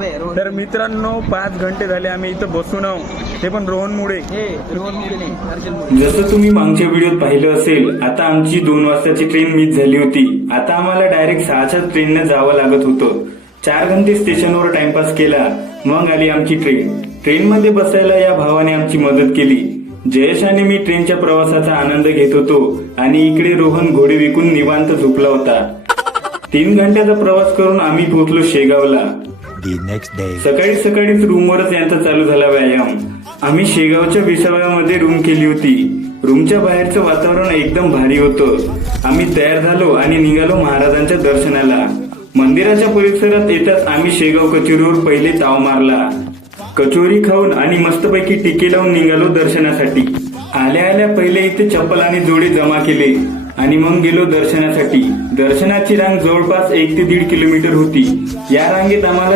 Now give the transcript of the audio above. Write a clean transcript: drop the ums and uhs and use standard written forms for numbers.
तर मित्रांनो 5 घंटे झाले आम्ही इथं बसून आहोत, ते पण रोहनमुळे. जसं तुम्ही मागच्या व्हिडिओत पाहिलं असेल, आता आमची 2 वाजताची ट्रेन मिस झाली होती. आता आम्हाला डायरेक्ट 6च्याच ट्रेनने जावं लागत होतं. 4 घंटे स्टेशनवर टाइमपास केला, मग आली आमची ट्रेन. ट्रेनमध्ये बसायला या भावाने आमची मदत केली. जयेश आणि मी ट्रेनच्या प्रवासाचा आनंद घेत होतो आणि इकडे रोहन घोडे विकून निवांत झोपला होता. 3 घंट्याचा प्रवास करून आम्ही पोहोचलो शेगावला. सकाळी सकाळीच रूमवरच यांचा चालू झाला व्यायाम. आम्ही शेगावच्या विसाव्यामध्ये रूम केली होती. रूमच्या बाहेरचं वातावरण एकदम भारी होतं. आम्ही तयार झालो आणि निघालो महाराजांच्या दर्शनाला. मंदिराच्या परिसरात येताच आम्ही शेगाव कचोरीवर पहिले ताव मारला. कचोरी खाऊन आणि मस्तपैकी टिके लावून निघालो दर्शनासाठी. आल्या आल्या पहिले इथे चप्पल आणि जोडे जमा केले आणि मग गेलो दर्शनासाठी. दर्शनाची रांग जवळपास 1 ते 1.5 किलोमीटर होती. या रांगेत आम्हाला